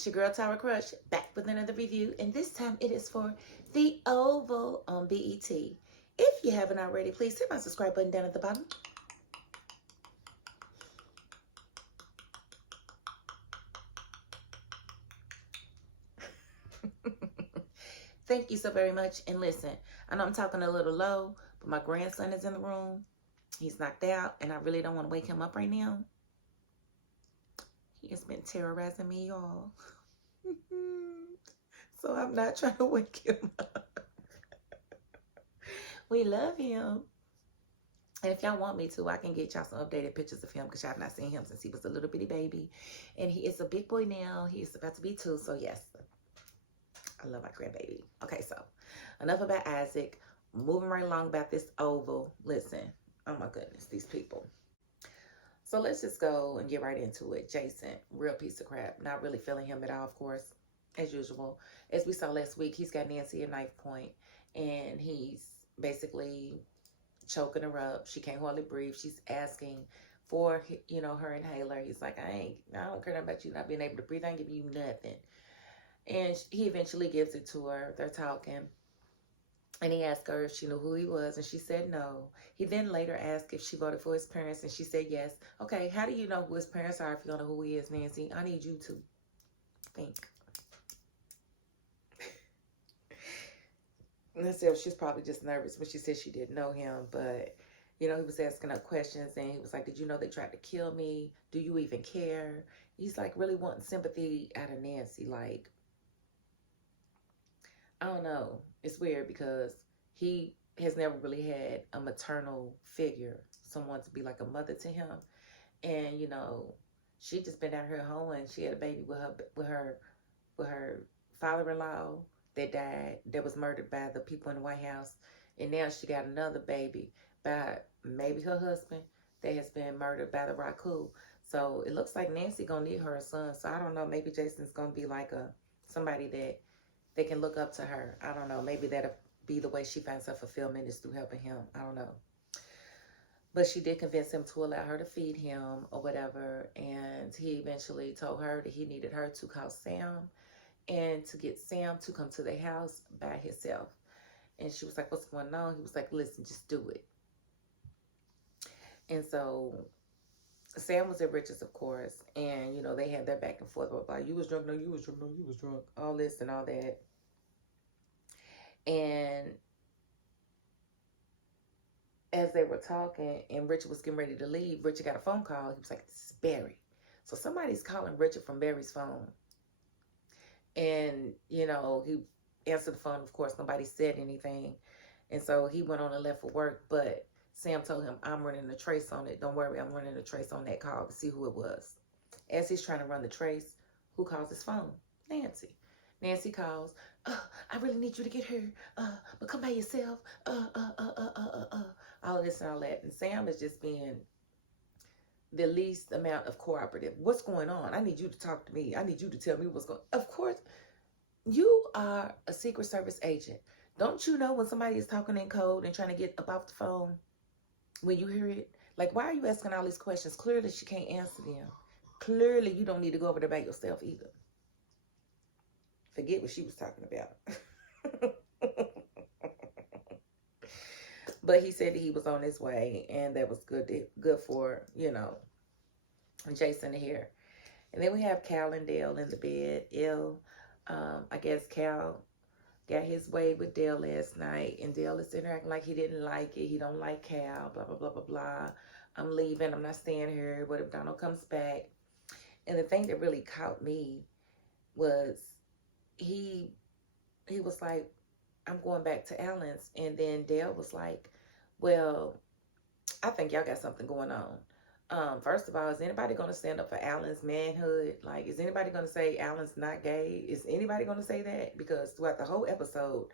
it's your girl Tower Crush, back with another review, and this time it is for The Oval on BET. If you haven't already, please hit my subscribe button down at the bottom. Thank you so very much. And listen, I know I'm talking a little low, but my grandson is in the room. He's knocked out, and I really don't want to wake him up right now. He has been terrorizing me, y'all. So I'm not trying to wake him up. We love him. And if y'all want me to, I can get y'all some updated pictures of him because y'all have not seen him since he was a little bitty baby. And he is a big boy now. He's about to be 2. So yes, I love my grandbaby. Okay, so enough about Isaac. Moving right along about this Oval. Listen, oh my goodness, these people. So let's just go and get right into it. Jason, real piece of crap. Not really feeling him at all, of course, as usual. As we saw last week, he's got Nancy at knife point, and he's basically choking her up. She can't hardly breathe. She's asking for, you know, her inhaler. He's like, I don't care about you not being able to breathe. I ain't giving you nothing. And he eventually gives it to her. They're talking. And he asked her if she knew who he was, and she said no. He then later asked if she voted for his parents, and she said yes. Okay, how do you know who his parents are if you don't know who he is, Nancy? I need you to think. Let's say she's probably just nervous when she said she didn't know him, but, you know, he was asking her questions, and he was like, did you know they tried to kill me? Do you even care? He's like really wanting sympathy out of Nancy, like, I don't know. It's weird because he has never really had a maternal figure, someone to be like a mother to him. And, you know, she just been out here hoeing. She had a baby with her father-in-law that died, that was murdered by the people in the White House. And now she got another baby by maybe her husband that has been murdered by the Raku. So it looks like Nancy gonna need her a son. So I don't know, maybe Jason's gonna be like somebody that they can look up to her. I don't know. Maybe that'll be the way she finds her fulfillment, is through helping him. I don't know. But she did convince him to allow her to feed him or whatever. And he eventually told her that he needed her to call Sam and to get Sam to come to the house by himself. And she was like, what's going on? He was like, listen, just do it. And so Sam was at Rich's, of course, and, you know, they had their back and forth about, you was drunk, no, you was drunk, no, you was drunk, all this and all that. And as they were talking and Richard was getting ready to leave, Richard got a phone call. He was like, this is Barry. So somebody's calling Richard from Barry's phone. And, you know, he answered the phone. Of course, nobody said anything. And so he went on and left for work, but Sam told him, I'm running a trace on it. Don't worry, I'm running a trace on that call to see who it was. As he's trying to run the trace, who calls his phone? Nancy. Nancy calls, I really need you to get here, but come by yourself, all this and all that. And Sam is just being the least amount of cooperative. What's going on? I need you to talk to me. I need you to tell me what's going on. Of course, you are a Secret Service agent. Don't you know when somebody is talking in code and trying to get up off the phone? When you hear it, like, why are you asking all these questions? Clearly, she can't answer them. Clearly, you don't need to go over there by yourself either. Forget what she was talking about. But he said that he was on his way, and that was good for, you know, Jason to hear. And then we have Cal and Dale in the bed. I guess Cal got his way with Dale last night, and Dale is interacting like he didn't like it. He don't like Cal, blah, blah, blah, blah, blah. I'm leaving. I'm not staying here. What if Donald comes back? And the thing that really caught me was he was like, I'm going back to Alan's. And then Dale was like, well, I think y'all got something going on. First of all, is anybody going to stand up for Alan's manhood? Like, is anybody going to say Alan's not gay? Is anybody going to say that? Because throughout the whole episode,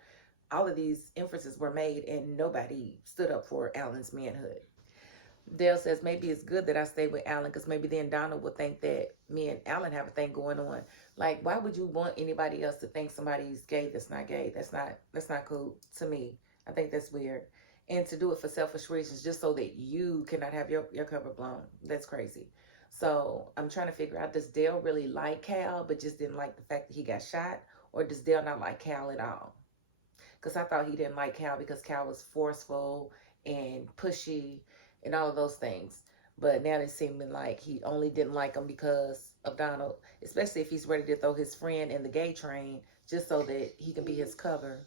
all of these inferences were made and nobody stood up for Alan's manhood. Dale says, maybe it's good that I stay with Alan because maybe then Donald will think that me and Alan have a thing going on. Like, why would you want anybody else to think somebody's gay that's not gay? That's not cool to me. I think that's weird. And to do it for selfish reasons just so that you cannot have your cover blown. That's crazy. So I'm trying to figure out, does Dale really like Cal but just didn't like the fact that he got shot? Or does Dale not like Cal at all? Because I thought he didn't like Cal because Cal was forceful and pushy and all of those things. But now it's seeming like he only didn't like him because of Donald, especially if he's ready to throw his friend in the gay train just so that he can be his cover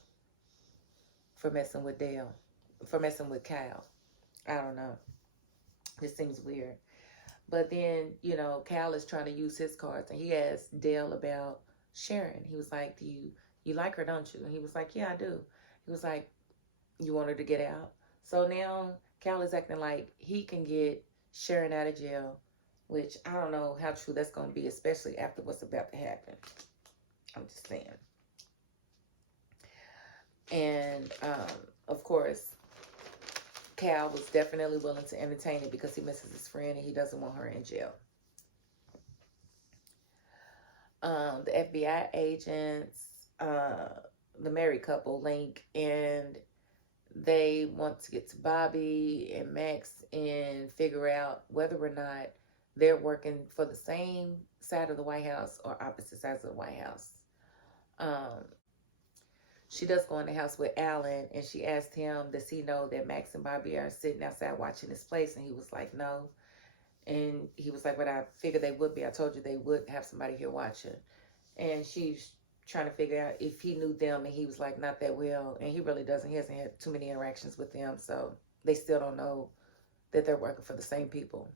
for messing with Dale, for messing with Cal. I don't know. This seems weird. But then, Cal is trying to use his cards, and he asked Dale about Sharon. He was like, you like her, don't you? And he was like, yeah, I do. He was like, you want her to get out? So now Cal is acting like he can get Sharon out of jail, which I don't know how true that's going to be, especially after what's about to happen. I'm just saying. And, of course, Cal was definitely willing to entertain it because he misses his friend and he doesn't want her in jail. The FBI agents, the married couple, Link, and they want to get to Bobby and Max and figure out whether or not they're working for the same side of the White House or opposite sides of the White House. She does go in the house with Alan, and she asked him, does he know that Max and Bobby are sitting outside watching this place? And he was like, no. And he was like, but I figured they would be. I told you they would have somebody here watching. And she's trying to figure out if he knew them, and he was like, not that well. And he really doesn't. He hasn't had too many interactions with them, so they still don't know that they're working for the same people.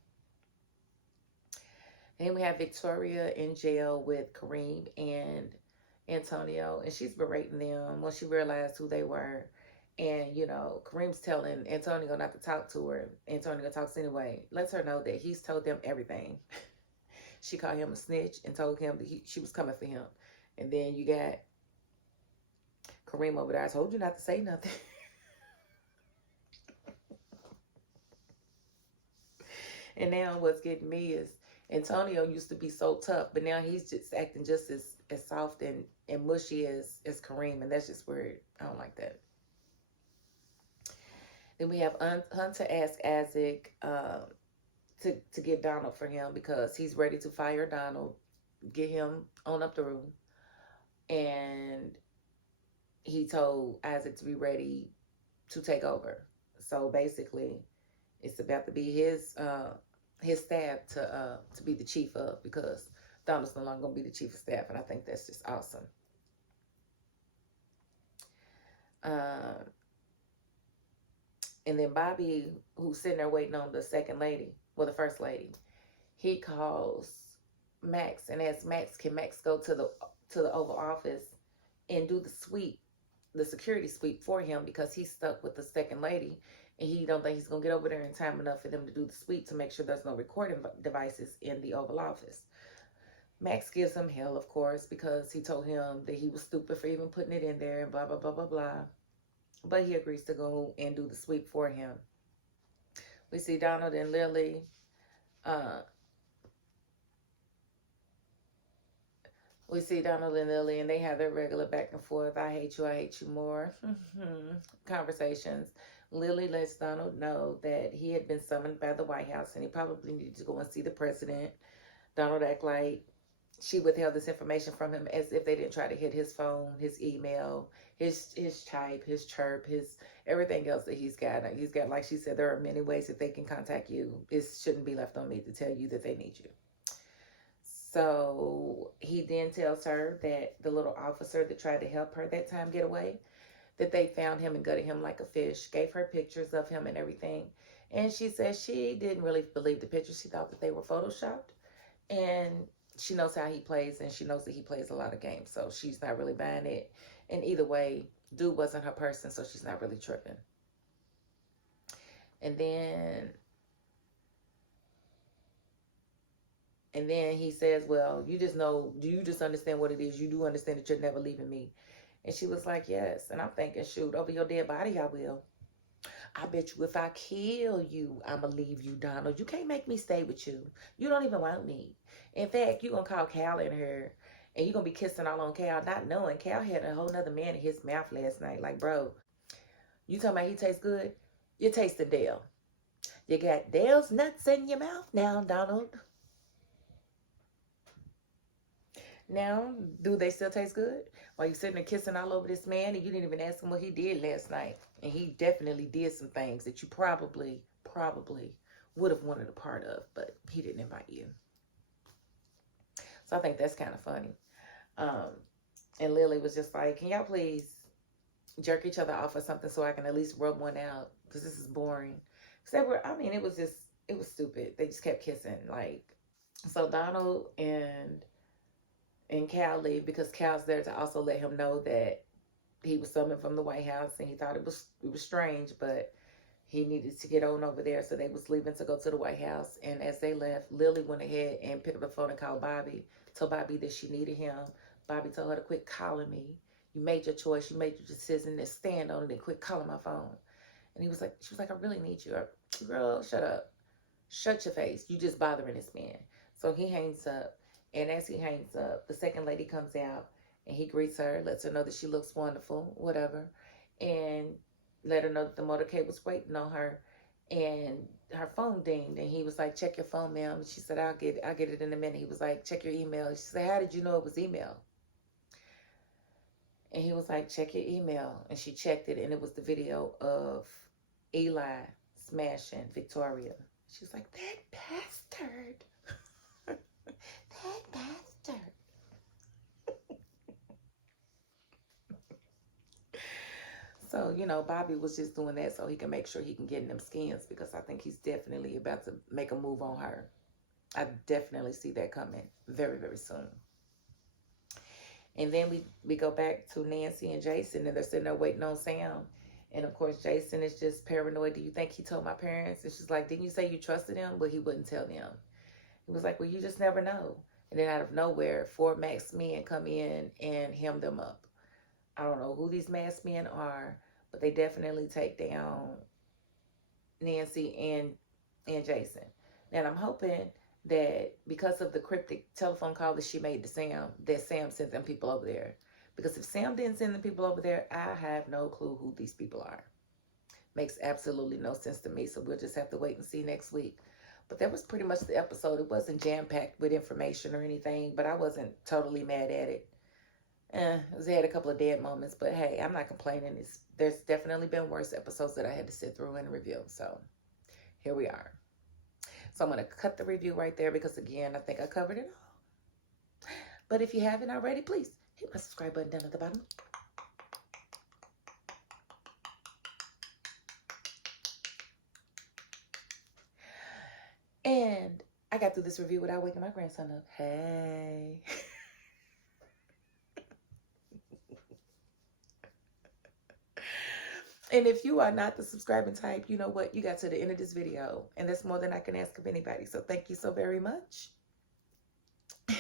And then we have Victoria in jail with Kareem and Antonio, and she's berating them when she realized who they were. And, Kareem's telling Antonio not to talk to her. Antonio talks anyway. Lets her know that he's told them everything. She called him a snitch and told him that she was coming for him. And then you got Kareem over there. I told you not to say nothing. And now what's getting me is Antonio used to be so tough, but now he's just acting just as soft and mushy as Kareem. And that's just weird. I don't like that. Then we have Hunter ask Isaac to get Donald for him because he's ready to fire Donald, get him on up the room. And he told Isaac to be ready to take over. So basically, it's about to be his staff to be the chief of, because Donald's no longer going to be the chief of staff, and I think that's just awesome. And then Bobby, who's sitting there waiting on the second lady, well, the first lady, he calls Max and asks Max, can Max go to the Oval Office and do the sweep, the security sweep for him, because he's stuck with the second lady and he don't think he's going to get over there in time enough for them to do the sweep to make sure there's no recording devices in the Oval Office. Max gives him hell, of course, because he told him that he was stupid for even putting it in there and blah, blah, blah, blah, blah. But he agrees to go and do the sweep for him. We see Donald and Lily. And they have their regular back and forth, I hate you more conversations. Lily lets Donald know that he had been summoned by the White House and he probably needed to go and see the president. Donald act like she withheld this information from him as if they didn't try to hit his phone, his email, his type, his chirp, his everything else that he's got. He's got, like she said, there are many ways that they can contact you. It shouldn't be left on me to tell you that they need you. So he then tells her that the little officer that tried to help her that time get away, that they found him and gutted him like a fish, gave her pictures of him and everything. And she said she didn't really believe the pictures. She thought that they were photoshopped. And she knows how he plays, and she knows that he plays a lot of games. So she's not really buying it. And either way, dude wasn't her person, so she's not really tripping. And then he says, well, you just understand what it is. You do understand that you're never leaving me. And she was like, yes. And I'm thinking, shoot, over your dead body, I will. I bet you if I kill you, I'm going to leave you, Donald. You can't make me stay with you. You don't even want me. In fact, you're going to call Cal in here, and you're going to be kissing all on Cal, not knowing Cal had a whole nother man in his mouth last night. Like, bro, you talking about he tastes good? You're tasting Dale. You got Dale's nuts in your mouth now, Donald. Now, do they still taste good? While you sitting there kissing all over this man and you didn't even ask him what he did last night. And he definitely did some things that you probably would have wanted a part of, but he didn't invite you. So I think that's kind of funny. And Lily was just like, can y'all please jerk each other off or something so I can at least rub one out? Because this is boring. Because it was stupid. They just kept kissing. Like, so Donald and Cal leave because Cal's there to also let him know that he was summoned from the White House, and he thought it was strange, but he needed to get on over there. So they was leaving to go to the White House. And as they left, Lily went ahead and picked up the phone and called Bobby, told Bobby that she needed him. Bobby told her to quit calling me. You made your choice. You made your decision, and stand on it and quit calling my phone. And she was like, I really need you. Girl, shut up. Shut your face. You just bothering this man. So he hangs up. And as he hangs up, the second lady comes out and he greets her, lets her know that she looks wonderful, whatever. And let her know that the motorcade was waiting on her. And her phone dinged. And he was like, check your phone, ma'am. And she said, I'll get it in a minute. He was like, check your email. And she said, how did you know it was email? And he was like, check your email. And she checked it, and it was the video of Eli smashing Victoria. She was like, that bastard. That bastard. So, Bobby was just doing that so he can make sure he can get in them skins, because I think he's definitely about to make a move on her. I definitely see that coming very, very soon. And then we go back to Nancy and Jason, and they're sitting there waiting on Sam. And of course, Jason is just paranoid. Do you think he told my parents? And she's like, didn't you say you trusted him? But he wouldn't tell them. He was like, well, you just never know. And then out of nowhere, 4 masked men come in and hem them up. I don't know who these masked men are, but they definitely take down Nancy and Jason. And I'm hoping that because of the cryptic telephone call that she made to Sam, that Sam sent them people over there. Because if Sam didn't send the people over there, I have no clue who these people are. Makes absolutely no sense to me. So we'll just have to wait and see next week. But that was pretty much the episode. It wasn't jam-packed with information or anything, but I wasn't totally mad at it. They had a couple of dead moments, but hey, I'm not complaining. There's definitely been worse episodes that I had to sit through and review. So here we are. So I'm going to cut the review right there because, again, I think I covered it all. But if you haven't already, please hit my subscribe button down at the bottom. And I got through this review without waking my grandson up. Hey. And if you are not the subscribing type, you know what? You got to the end of this video. And that's more than I can ask of anybody. So thank you so very much.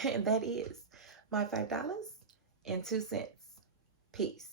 And that is my $5.02. Peace.